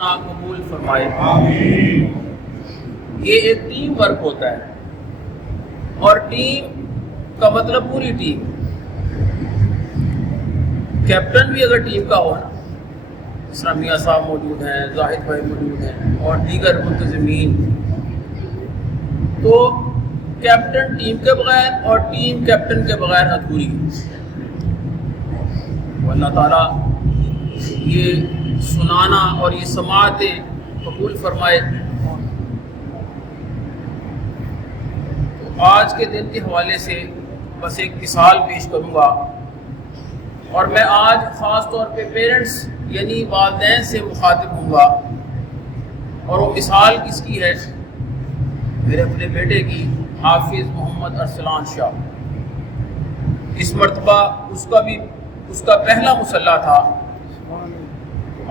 قبول فرمائے آمین۔ یہ ایک ٹیم ورک ہوتا ہے اور ٹیم کا مطلب پوری ٹیم، کیپٹن بھی اگر ٹیم کا ہو نا، جس طرح میاں صاحب موجود ہیں، زاہد بھائی موجود ہیں اور دیگر منتظمین، تو کیپٹن ٹیم کے بغیر اور ٹیم کیپٹن کے بغیر ادھوری ہے۔ اللہ تعالیٰ یہ سنانا اور یہ سماعتیں قبول فرمائے۔ تو آج کے دن کے حوالے سے بس ایک مثال پیش کروں گا، اور میں آج خاص طور پہ پیرنٹس یعنی والدین سے مخاطب ہوں گا، اور وہ مثال کس کی ہے؟ میرے اپنے بیٹے کی، حافظ محمد ارسلان شاہ۔ اس مرتبہ اس کا پہلا مصلی تھا،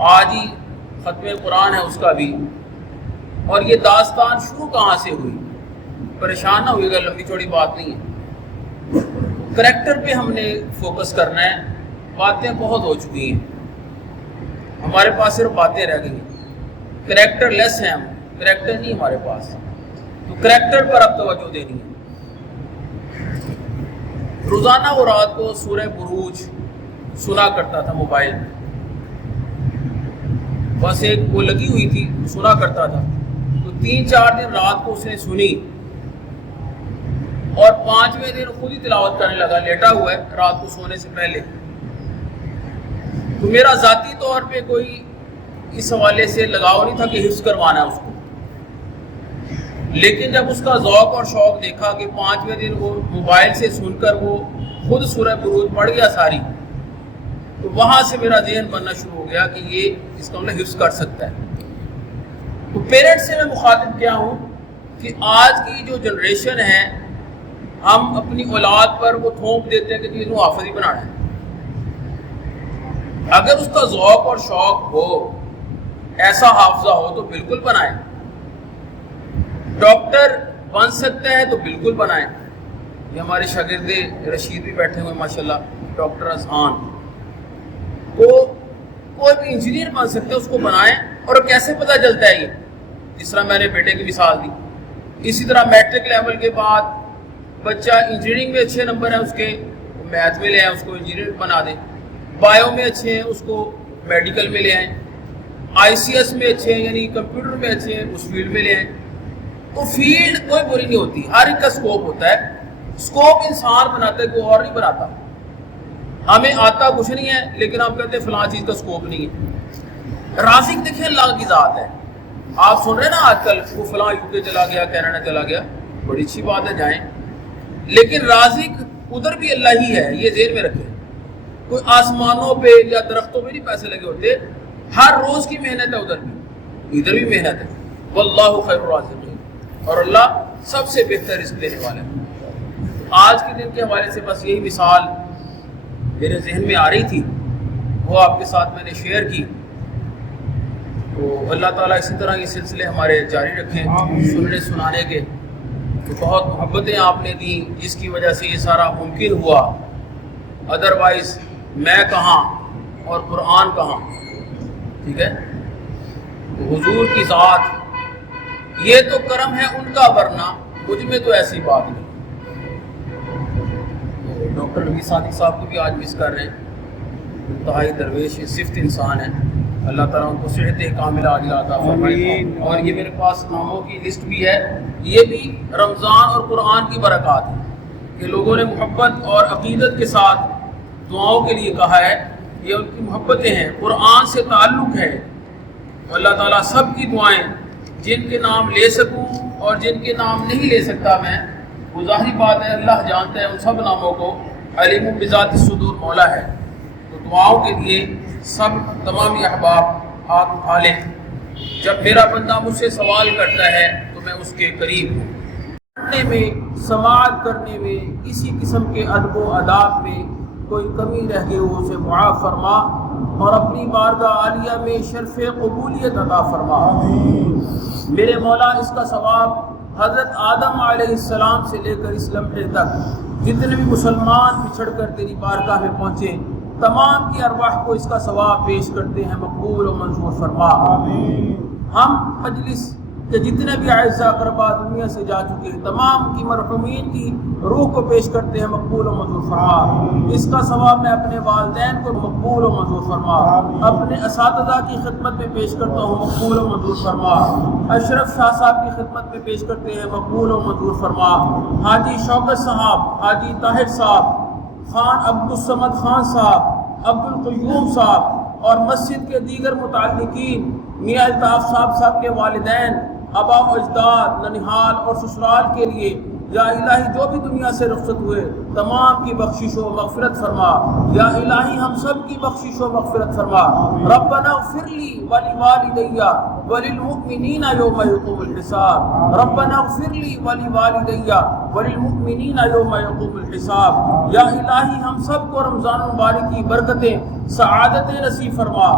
آج ہی ختم قرآن ہے اس کا بھی۔ اور یہ داستان شروع کہاں سے ہوئی؟ پریشان نہ ہوئے گا، لمبی چوڑی بات نہیں ہے، کریکٹر پہ ہم نے فوکس کرنا ہے۔ باتیں بہت ہو چکی ہیں، ہمارے پاس صرف باتیں رہ گئی ہیں، کریکٹر لیس ہیں ہم، کریکٹر نہیں ہمارے پاس، تو کریکٹر پر اب توجہ دینی ہے۔ روزانہ وہ رات کو سورہ بروج سنا کرتا تھا موبائل میں، بس ایک وہ لگی ہوئی تھی، سنا کرتا تھا، تو 3-4 دن رات کو اس نے سنی، اور 5ویں دن خود ہی تلاوت کرنے لگا، لیٹا ہوا ہے رات کو سونے سے پہلے۔ تو میرا ذاتی طور پہ کوئی اس حوالے سے لگاؤ نہیں تھا کہ حفظ کروانا ہے اس کو، لیکن جب اس کا ذوق اور شوق دیکھا کہ 5ویں دن وہ موبائل سے سن کر وہ خود سورہ بروج پڑھ گیا ساری، تو وہاں سے میرا ذہن بننا شروع ہو گیا کہ یہ اس کا حفظ کر سکتا ہے۔ تو پیرنٹس سے میں مخاطب کیا ہوں کہ آج کی جو جنریشن ہے، ہم اپنی اولاد پر وہ تھوپ دیتے ہیں کہ تم حافظ ہی بنانا ہے۔ اگر اس کا ذوق اور شوق ہو، ایسا حافظہ ہو تو بالکل بنائیں، ڈاکٹر بن سکتا ہے تو بالکل بنائیں۔ یہ ہمارے شاگرد رشید بھی بیٹھے ہوئے ماشاءاللہ، ڈاکٹر اذہان، کوئی بھی انجینئر بن سکتے ہیں، اس کو بنائیں۔ اور کیسے پتہ چلتا ہے؟ یہ جس طرح میں نے بیٹے کی مثال دی، اسی طرح میٹرک لیول کے بعد بچہ انجینئرنگ میں اچھے نمبر ہیں اس کے، میتھ میں لے آئیں، اس کو انجینئر بنا دیں، بایو میں اچھے ہیں اس کو میڈیکل میں لے آئیں، آئی سی ایس میں اچھے ہیں یعنی کمپیوٹر میں اچھے ہیں اس فیلڈ میں لے آئیں۔ تو فیلڈ کوئی بری نہیں ہوتی، ہر ایک کا سکوپ ہوتا ہے، سکوپ انسان بناتا ہے، کوئی اور نہیں بناتا۔ ہمیں آتا کچھ نہیں ہے لیکن آپ کہتے ہیں فلاں چیز کا سکوپ نہیں ہے۔ رازق دیکھیں اللہ کی ذات ہے، آپ سن رہے ہیں نا آج کل وہ فلاں یو کے چلا گیا، کینیڈا چلا گیا، بڑی اچھی بات ہے جائیں، لیکن رازق ادھر بھی اللہ ہی ہے، یہ ذہن میں رکھیں۔ کوئی آسمانوں پہ یا درختوں پہ نہیں پیسے لگے ہوتے، ہر روز کی محنت ہے، ادھر بھی محنت ہے۔ واللہ خیر الرازقین، اور اللہ سب سے بہتر رزق دینے والا ہے۔ آج کے دن کے حوالے سے بس یہی مثال میرے ذہن میں آ رہی تھی، وہ آپ کے ساتھ میں نے شیئر کی۔ تو اللہ تعالیٰ اسی طرح یہ سلسلے ہمارے جاری رکھیں، سننے سنانے کے۔ تو بہت محبتیں آپ نے دی جس کی وجہ سے یہ سارا ممکن ہوا، ادروائز میں کہاں اور قرآن کہاں، ٹھیک ہے؟ تو حضور کی ذات، یہ تو کرم ہے ان کا، ورنہ مجھ میں تو ایسی بات نہیں۔ ڈاکٹر نبی صادق صاحب کو بھی آج مس کر رہے ہیں، انتہائی درویش صفت انسان ہے، اللہ تعالیٰ ان کو صحت کاملہ عاجلہ عطا فرمائے۔ اور یہ میرے پاس ناموں کی لسٹ بھی ہے، یہ بھی رمضان اور قرآن کی برکات ہے کہ لوگوں نے محبت اور عقیدت کے ساتھ دعاؤں کے لیے کہا ہے، یہ ان کی محبتیں ہیں، قرآن سے تعلق ہے۔ اللہ تعالیٰ سب کی دعائیں، جن کے نام لے سکوں اور جن کے نام نہیں لے سکتا میں، وہ ظاہری بات ہے اللہ جانتا ہے ان سب ناموں کو، علیم بذات الصدور مولا ہے۔ تو دعاؤں کے لیے سب تمام احباب ہاتھ اٹھا لیں۔ جب میرا بندہ مجھ سے سوال کرتا ہے تو میں اس کے قریب ہوں۔ پڑھنے میں، سماعت کرنے میں، کسی قسم کے ادب و آداب میں کوئی کمی رہ گئی ہو اسے معاف فرما، اور اپنی بارگاہ عالیہ میں شرف قبولیت عطا فرما۔ میرے مولا اس کا ثواب حضرت آدم علیہ السلام سے لے کر اس لمحے تک جتنے بھی مسلمان بچھڑ کر تیری بارگاہ میں پہنچے، تمام کی ارواح کو اس کا ثواب پیش کرتے ہیں، مقبول و منظور فرما۔ ہم مجلس کہ جتنے بھی اعزاء اقربا دنیا سے جا چکے ہیں تمام کی مرحومین کی روح کو پیش کرتے ہیں، مقبول و منظور فرما۔ اس کا ثواب میں اپنے والدین کو مقبول و منظور فرما، اپنے اساتذہ کی خدمت میں پیش کرتا ہوں، مقبول و منظور فرما۔ اشرف شاہ صاحب کی خدمت میں پیش کرتے ہیں، مقبول و منظور فرما۔ حاجی شوکت صاحب، حاجی طاہر صاحب، خان عبدالصمد خان صاحب، عبدالقیوم صاحب اور مسجد کے دیگر متعلقین، میاں الطاف صاحب کے والدین، آبا و اجداد، ننہال اور سسرال کے لیے یا الہی جو بھی دنیا سے رخصت ہوئے تمام کی بخشش و مغفرت فرما۔ یا الہی ہم سب کی بخشش و مغفرت فرما۔ ربنا اغفر لی ولوالدی وللمؤمنین یوم یقوم الحساب، ربنا اغفر لی ولوالدی وللمؤمنین یوم یقوم الحساب۔ یا الہی ہم سب کو رمضان المبارک کی برکتیں، سعادتیں نصیب فرما۔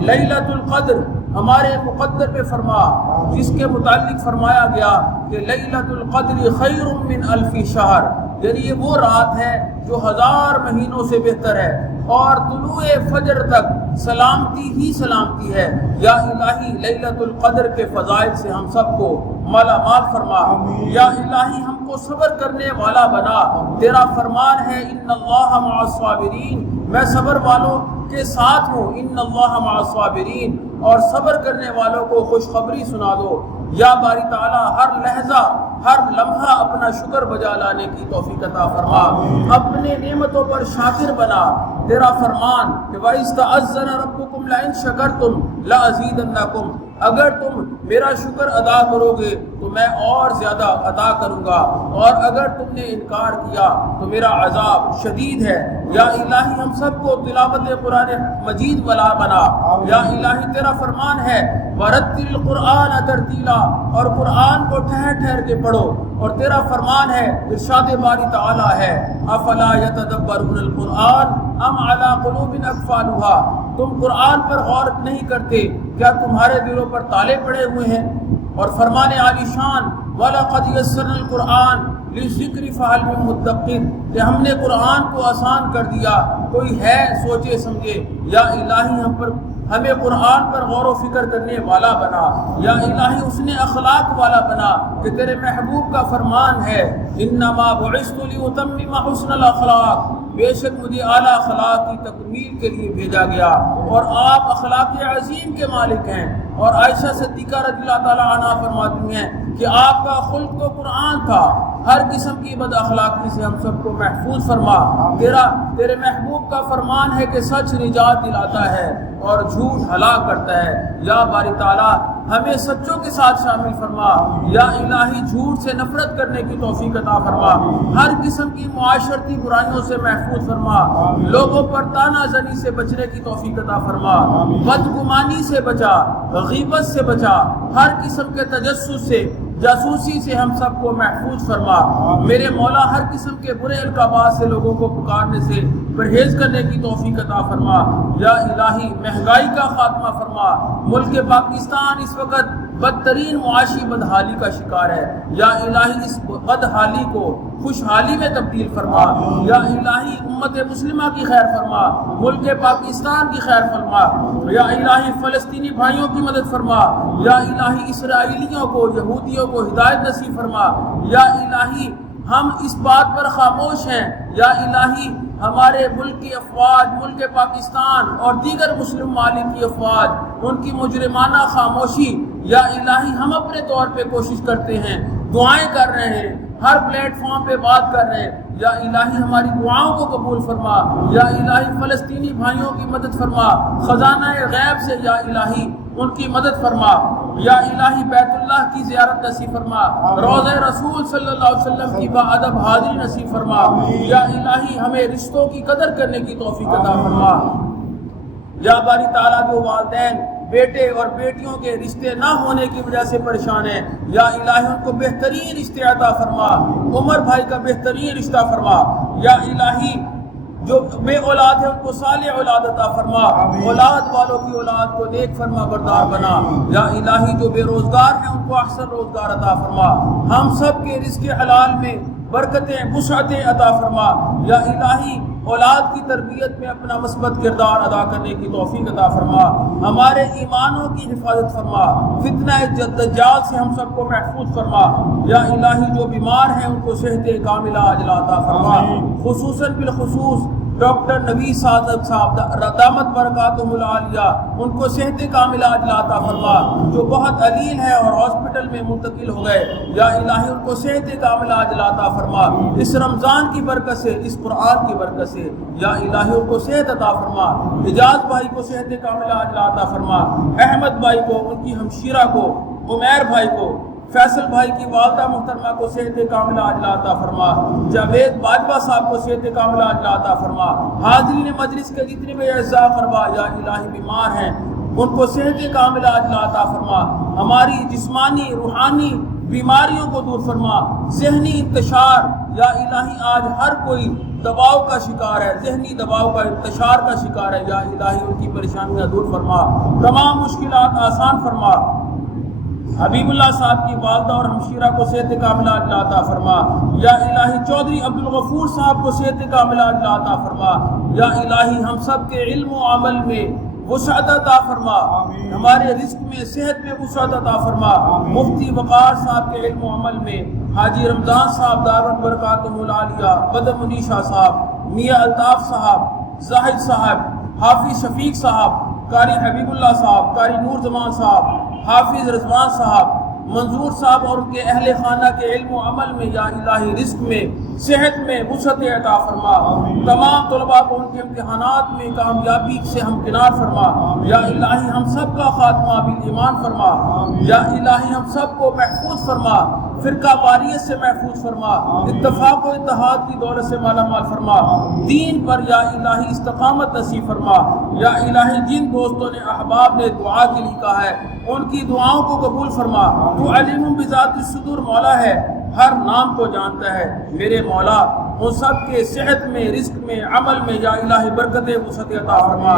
لیلۃ القدر ہمارے مقدر پہ فرما، جس کے متعلق فرمایا گیا کہ لیلۃ القدر خیر من الف شہر، یعنی یہ وہ رات ہے جو 1000 مہینوں سے بہتر ہے، اور طلوع فجر تک سلامتی ہی سلامتی ہے۔ یا الہی لیلۃ القدر کے فضائل سے ہم سب کو مالا مال فرما۔ یا الہی ہم کو صبر کرنے والا بنا، تیرا فرمان ہے ان اللہ مع الصابرین، میں صبر والوں کے ساتھ ہوں، ان اللہ مع الصابرین، اور صبر کرنے والوں کو خوشخبری سنا دو۔ یا باری تعالیٰ ہر لحظہ ہر لمحہ اپنا شکر بجا لانے کی توفیق عطا فرما، اپنے نعمتوں پر شاکر بنا۔ تیرا فرمان کہ وَإِذْ تَعَذَّنَ رَبُّكُمْ لَئِن شَكَرْتُمْ لَأَزِيدَنَّكُمْ، اگر تم میرا شکر ادا کرو گے تو میں اور زیادہ عطا کروں گا، اور اگر تم نے انکار کیا تو میرا عذاب شدید ہے۔ یا الہی ہم سب کو تلاوت قرآن مجید والا بنا۔ یا الہی تیرا فرمان ہے وَرَتِّلِ الْقُرْآنَ تَرْتِيلًا، اور قرآن کو ٹھہر ٹھہر کے پڑھو، اور تیرا فرمان ہے ارشاد باری تعالیٰ ہے افلا یتدبرون القرآن ام علی قلوب اقفالها، تم قرآن پر غور نہیں کرتے، کیا تمہارے دلوں پر تالے پڑے ہوئے ہیں؟ اور فرمان عالی شان وَلَقَدْ يَسَّرْنَا الْقُرْآنَ لِلذِّكْرِ فَهَلْ مِن مُّدَّكِرٍ، کہ ہم نے قرآن کو آسان کر دیا، کوئی ہے سوچے سمجھے۔ یا الہی ہمیں قرآن پر غور و فکر کرنے والا بنا۔ یا الہی اس نے اخلاق والا بنا کہ تیرے محبوب کا فرمان ہے انما بعثت لأتمم حسن الاخلاق، بے شک مجھے اعلیٰ اخلاق کی تکمیل کے لیے بھیجا گیا، اور آپ اخلاق عظیم کے مالک ہیں۔ اور عائشہ صدیقہ رضی اللہ تعالیٰ عنہا فرماتی ہیں کہ آپ کا خلق تو قرآن تھا، ہر قسم کی بد اخلاقی سے ہم سب کو محفوظ فرما۔ تیرے محبوب کا فرمان ہے کہ سچ نجات دلاتا ہے اور جھوٹ ہلاک کرتا ہے۔ یا باری تعالیٰ ہمیں سچوں کے ساتھ شامل فرما۔ یا الہی جھوٹ سے نفرت کرنے کی توفیق عطا فرما، ہر قسم کی معاشرتی برائیوں سے محفوظ فرما، لوگوں پر تانا زنی سے بچنے کی توفیق عطا فرما، بدگمانی سے بچا، غیبت سے بچا، ہر قسم کے تجسس سے، جاسوسی سے ہم سب کو محفوظ فرما۔ میرے مولا ہر قسم کے برے القابات سے لوگوں کو پکارنے سے پرہیز کرنے کی توفیق عطا فرما۔ یا الہی مہنگائی کا خاتمہ فرما، ملک پاکستان اس وقت بدترین معاشی بدحالی کا شکار ہے۔ یا الہی اس بدحالی کو خوشحالی میں تبدیل فرما۔ یا الہی امت مسلمہ کی خیر فرما، ملک پاکستان کی خیر فرما۔ یا الہی فلسطینی بھائیوں کی مدد فرما۔ یا الہی اسرائیلیوں کو، یہودیوں کو ہدایت نصیب فرما۔ یا الہی ہم اس بات پر خاموش ہیں، یا الہی ہمارے ملک کی افواج، ملک پاکستان اور دیگر مسلم ممالک کی افواج، ان کی مجرمانہ خاموشی، یا الہی ہم اپنے طور پہ کوشش کرتے ہیں، دعائیں کر رہے ہیں، ہر پلیٹ فارم پہ بات کر رہے ہیں۔ یا الہی ہماری دعاؤں کو قبول فرما۔ یا الہی فلسطینی بھائیوں کی مدد فرما، خزانہ غیب سے یا الہی ان کی مدد فرما۔ یا الہی بیت اللہ کی زیارت نصیب فرما، روضہ رسول صلی اللہ علیہ وسلم کی باادب حاضری نصیب فرما۔ یا الہی ہمیں رشتوں کی قدر کرنے کی توفیق عطا فرما۔ یا باری تعالیٰ جو والدین بیٹے اور بیٹیوں کے رشتے نہ ہونے کی وجہ سے پریشان ہیں، یا الہی ان کو بہترین رشتے عطا فرما، عمر بھائی کا بہترین رشتہ فرما۔ یا الہی جو بے اولاد ہے ان کو صالح اولاد عطا فرما، اولاد والوں کی اولاد کو نیک فرما بردار بنا۔ یا الہی جو بے روزگار ہیں ان کو احسن روزگار عطا فرما، ہم سب کے رزق حلال میں برکتیں وسعتیں عطا فرما۔ یا الہی اولاد کی تربیت میں اپنا مثبت کردار ادا کرنے کی توفیق عطا فرما، ہمارے ایمانوں کی حفاظت فرما، فتنہ دجال سے ہم سب کو محفوظ فرما، یا الہی جو بیمار ہیں ان کو صحت کاملہ عاجلہ عطا فرما، خصوصاً بالخصوص ڈاکٹر نوید صادق صاحب دامت برکاتہم العالیہ، ان کو صحت کاملہ عاجلہ عطا فرما، جو بہت علیل ہے اور ہاسپٹل میں منتقل ہو گئے، یا الہی ان کو صحت کاملہ عاجلہ عطا فرما، اس رمضان کی برکت سے، اس قرآن کی برکت سے، یا الہی ان کو صحت عطا فرما، اجاز بھائی کو صحت کاملہ عاجلہ عطا فرما، احمد بھائی کو، ان کی ہمشیرہ کو، عمیر بھائی کو، فیصل بھائی کی والدہ محترمہ کو صحت کاملہ عاجلہ عطا فرما، جاوید باجوہ صاحب کو صحت کاملہ عاجلہ عطا فرما، حاضرین مجلس کے جتنے بھی اعزاء قربا یا الہی بیمار ہیں ان کو صحت کاملہ عاجلہ عطا فرما، ہماری جسمانی روحانی بیماریوں کو دور فرما، ذہنی انتشار، یا الہی آج ہر کوئی دباؤ کا شکار ہے، ذہنی دباؤ کا انتشار کا شکار ہے، یا الہی ان کی پریشانیاں دور فرما، تمام مشکلات آسان فرما، حبیب اللہ صاحب کی والدہ اور ہمشیرہ کو صحت کاملہ عاجلہ عطا فرما، یا الہی چودھری عبدالغفور صاحب کو صحت کاملہ عاجلہ عطا فرما، یا الہی ہم سب کے علم و عمل میں وسعت عطا فرما، ہمارے رزق میں صحت میں وسعت عطا فرما، مفتی وقار صاحب کے علم و عمل میں، حاجی رمضان صاحب دعوت برکاتہم العالیہ، بدر منیشا صاحب، میاں الطاف صاحب، زاہد صاحب، حافظ شفیق صاحب، قاری حبیب اللہ صاحب، قاری نور زمان صاحب، حافظ رضوان صاحب، منظور صاحب اور ان کے اہل خانہ کے علم و عمل میں، یا الہی رزق میں صحت میں وسعت عطا فرما، تمام طلباء کو ان کے امتحانات میں کامیابی سے ہمکنار فرما، یا الہی ہم سب کا خاتمہ بالایمان فرما، یا الہی ہم سب کو محفوظ فرما، فرقہ واریت سے محفوظ فرما، اتفاق و اتحاد کی دولت سے مالا مال فرما، دین پر یا الہی استقامت نصیب فرما، یا الہی جن دوستوں نے احباب نے دعا کے لیے کہا ہے ان کی دعاؤں کو قبول فرما، تو علیم بذات الصدور مولا ہے، ہر نام کو جانتا ہے، میرے مولا ان سب کے صحت میں، رزق میں، عمل میں یا الہی برکت وسعت عطا فرما،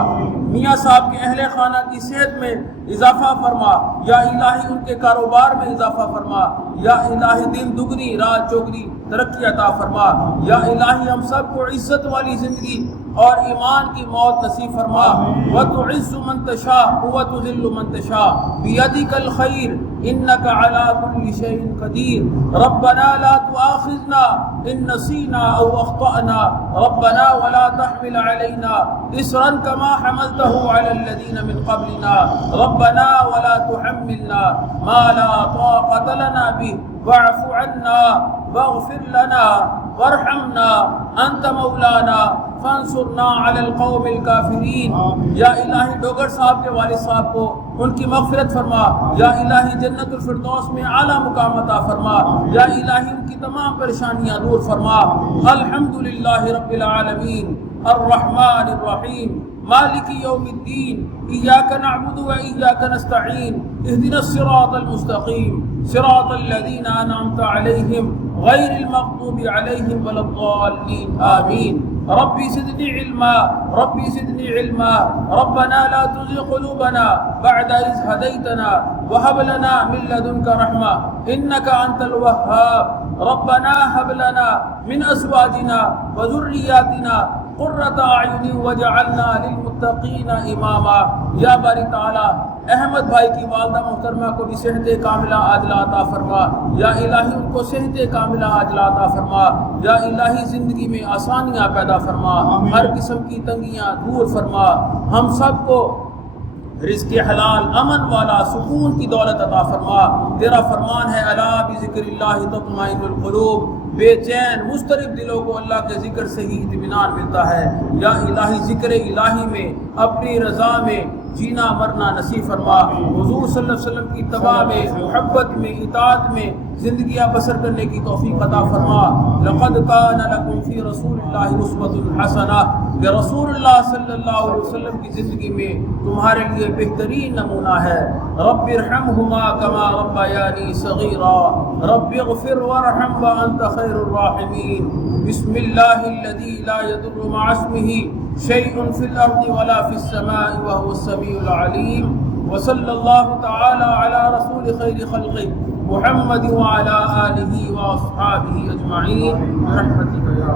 میاں صاحب کے اہل خانہ کی صحت میں اضافہ فرما، یا الہی ان کے کاروبار میں اضافہ فرما، یا الہی دن دگنی رات چوگنی ترقی عطا فرما، یا الہی ہم سب کو عزت والی زندگی اور ایمان کی موت نصیب فرما، وَتُعِزُّ مَن تَشَاءُ وَتُذِلُّ مَن تَشَاءُ بِيَدِكَ الْخَيْرُ إِنَّكَ عَلَى كُلِّ شَيْءٍ قَدِيرٌ رَبَّنَا لَا تُؤَاخِذْنَا إِن نَّسِينَا أَوْ أَخْطَأْنَا رَبَّنَا وَلَا تَحْمِلْ عَلَيْنَا إِصْرًا كَمَا حَمَلْتَهُ عَلَى الَّذِينَ مِن قَبْلِنَا رَبَّنَا وَلَا تُحَمِّلْنَا مَا لَا طَاقَةَ لَنَا بِهِ وَاعْفُ عَنَّا وَاغْفِرْ لَنَا وَارْحَمْنَا أَنْتَ مَوْلَانَا فانصرنا علی القوم الکافرین، یا الہی ڈوگر صاحب کے والد صاحب کو ان کی مغفرت فرما، یا الہی جنت الفردوس میں اعلیٰ مقام عطا فرما، یا الہی ان کی تمام پریشانیاں دور فرما، الحمدللہ رب العالمین الرحمن الرحیم مالک یوم الدین ایاک نعبد و ایاک نستعین اہدنا الصراط المستقیم صراط الذین انعمت علیہم غیر المغضوب علیہم ولا الضالین آمین۔ ربی زدنی علما ربی زدنی علما ربنا لا تزغ قلوبنا بعد إذ هديتنا وهب لنا من لدنك رحمة إنك أنت الوهاب ربنا هب لنا من أزواجنا وذرياتنا قرة أعين وجعلنا للمتقين إماما۔ یا باری تعالی احمد بھائی کی والدہ محترمہ کو بھی صحت کاملہ عاجلہ عطا فرما، یا الہی ان کو صحت کاملہ عاجلہ عطا فرما، یا الہی زندگی میں آسانیاں پیدا فرما، ہر قسم کی تنگیاں دور فرما، ہم سب کو رزق حلال امن والا سکون کی دولت عطا فرما۔ تیرا فرمان ہے الا بذکر اللہ تطمئن القلوب، بے چین مضطرب دلوں کو اللہ کے ذکر سے ہی اطمینان ملتا ہے، یا الہی ذکر الہی میں اپنی رضا میں جینا مرنا نصیب فرما، حضور صلی اللہ علیہ وسلم کی اتباع میں، محبت میں، اطاعت میں زندگیاں بسر کرنے کی توفیق عطا فرما۔ لقد کان لکم فی رسول اللہ اسوۃ حسنہ، کہ رسول اللہ صلی اللہ علیہ وسلم کی زندگی میں تمہارے لیے بہترین نمونہ ہے۔ رب ارحمہما کما ربیانی صغیرا رب اغفر وارحم وانت خیر الراحمین۔ بسم اللہ الذی لا یضر مع اسمہ شیء فی الارض ولا فی السماء وهو السمیع العلیم۔ وصلی اللہ تعالی علی رسول خیر خلقہ محمد وعلى آلہ واصحابہ اجمعین برحمتک یا